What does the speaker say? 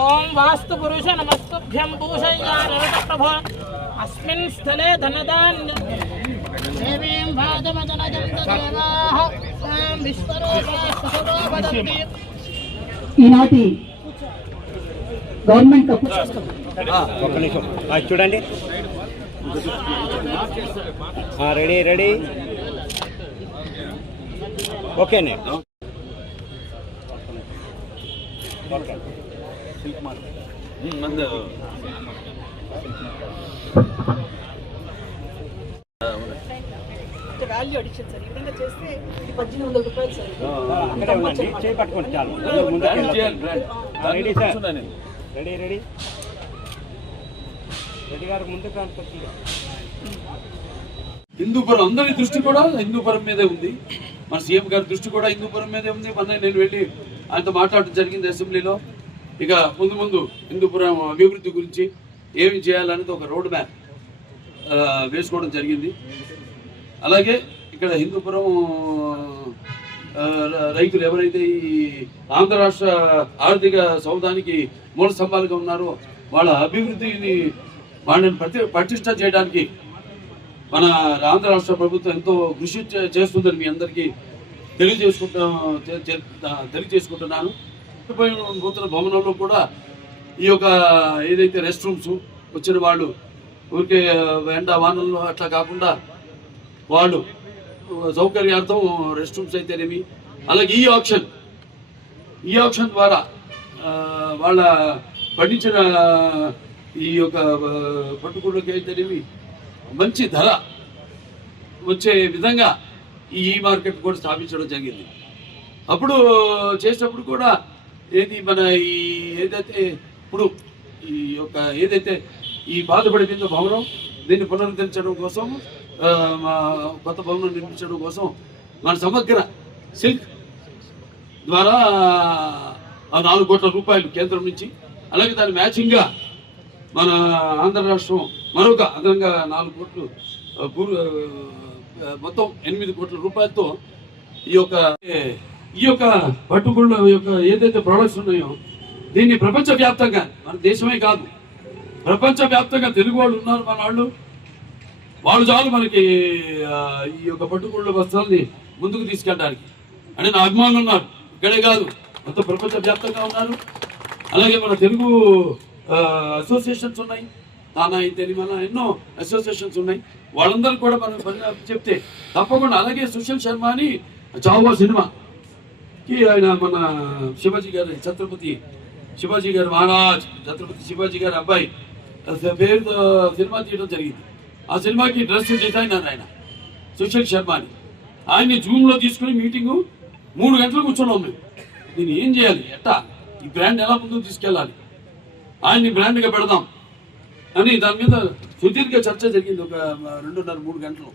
ఓం వాస్తు పురుష నమస్తుభ్యం భూషయ్యారవితప్రభ అస్మిన్ స్థలే ధనదాన్య దేవీం భాగవదనజంతదేవాః తాం విశ్వరూపాస్తతో వదంతి. ఈనాటి గవర్నమెంట్ కప్పు ఒక్క నిమిషం చూడండి. రెడీ రెడీ ఓకేనే. వాల్యూ అడిషన్ సార్, ఈ విధంగా చేస్తే 1800 రూపాయలు సార్. చేపట్టుకోండి చాలు. Ready sir, ready ready ready గారు ముందుకు రానుకొచ్చి. హిందూపురం అందరి దృష్టి కూడా హిందూపురం మీదే ఉంది. మన సీఎం గారి దృష్టి కూడా హిందూపురం మీదే ఉంది. మొన్న నేను వెళ్ళి ఆయనతో మాట్లాడటం జరిగింది అసెంబ్లీలో. ఇక ముందు ముందు హిందూపురం అభివృద్ధి గురించి ఏమి చేయాలనేది ఒక రోడ్ మ్యాప్ వేసుకోవడం జరిగింది. అలాగే ఇక్కడ హిందూపురం రైతులు ఎవరైతే ఈ ఆంధ్ర రాష్ట్ర ఆర్థిక సౌధానికి మూల స్తంభాలుగా ఉన్నారో వాళ్ళ అభివృద్ధిని వాళ్ళని పటిష్ట చేయడానికి మన ఆంధ్ర రాష్ట్ర ప్రభుత్వం ఎంతో కృషి చేస్తుందని మీ అందరికీ తెలియజేసుకుంటున్నాను. నూతన భవనంలో కూడా ఈ యొక్క ఏదైతే రెస్ట్ రూమ్స్ వచ్చిన వాళ్ళు ఊరికే ఎండ వానల్లో అట్లా కాకుండా వాళ్ళు సౌకర్యార్థం రెస్ట్ రూమ్స్ అయితేనేమి, అలాగే ఈ ఆప్షన్ ద్వారా వాళ్ళ పండించిన ఈ యొక్క పట్టుకుళ్ళకి అయితేనేమి మంచి ధర వచ్చే విధంగా ఈ మార్కెట్ కూడా స్థాపించడం జరిగింది. అప్పుడు చేసినప్పుడు కూడా ఏది మన ఈ ఏదైతే ఇప్పుడు ఈ యొక్క ఏదైతే ఈ బాధపడిపోయిందో భవనం దీన్ని పునరుద్ధరించడం కోసం కొత్త భవనం నిర్మించడం కోసం మన సమగ్ర సిల్క్ ద్వారా 4 కోట్ల రూపాయలు కేంద్రం నుంచి, అలాగే దాని మ్యాచింగ్గా మన ఆంధ్ర రాష్ట్రం మరొక అదనంగా 4 కోట్లు మొత్తం 8 కోట్ల రూపాయలతో ఈ యొక్క పట్టుకుళ్ళ యొక్క ఏదైతే ప్రొడక్ట్స్ ఉన్నాయో దీన్ని ప్రపంచవ్యాప్తంగా, మన దేశమే కాదు ప్రపంచవ్యాప్తంగా తెలుగు వాళ్ళు ఉన్నారు. మన వాళ్ళు చాలు మనకి ఈ యొక్క పట్టుకుళ్ళ వస్త్రాలని ముందుకు తీసుకెళ్ళడానికి. అంటే నా అభిమానులు ఉన్నారు, ఇక్కడే కాదు మొత్తం ప్రపంచవ్యాప్తంగా ఉన్నారు. అలాగే మన తెలుగు అసోసియేషన్స్ ఉన్నాయి, తానా అయితే మన ఎన్నో అసోసియేషన్స్ ఉన్నాయి. వాళ్ళందరూ కూడా మనం చెప్తే తప్పకుండా. అలాగే సుశీల్ శర్మ అని చావో సినిమాకి ఆయన మన శివాజీ గారు ఛత్రపతి శివాజీ గారు మహారాజ్ ఛత్రపతి శివాజీ గారి అబ్బాయి పేరుతో సినిమా తీయడం జరిగింది. ఆ సినిమాకి డ్రెస్ డిజైనర్ ఆయన సుశీల్ శర్మ అని. ఆయన్ని జూమ్లో తీసుకుని మీటింగు 3 గంటలు కూర్చున్నాం మేము. దీన్ని ఏం చేయాలి, ఎట్టా ఈ బ్రాండ్ ఎలా ముందుకు తీసుకెళ్ళాలి, ఆయన్ని బ్రాండ్గా పెడదాం అని దాని మీద సుదీర్ఘ చర్చ జరిగింది. ఒక 2.5-3 గంటలు.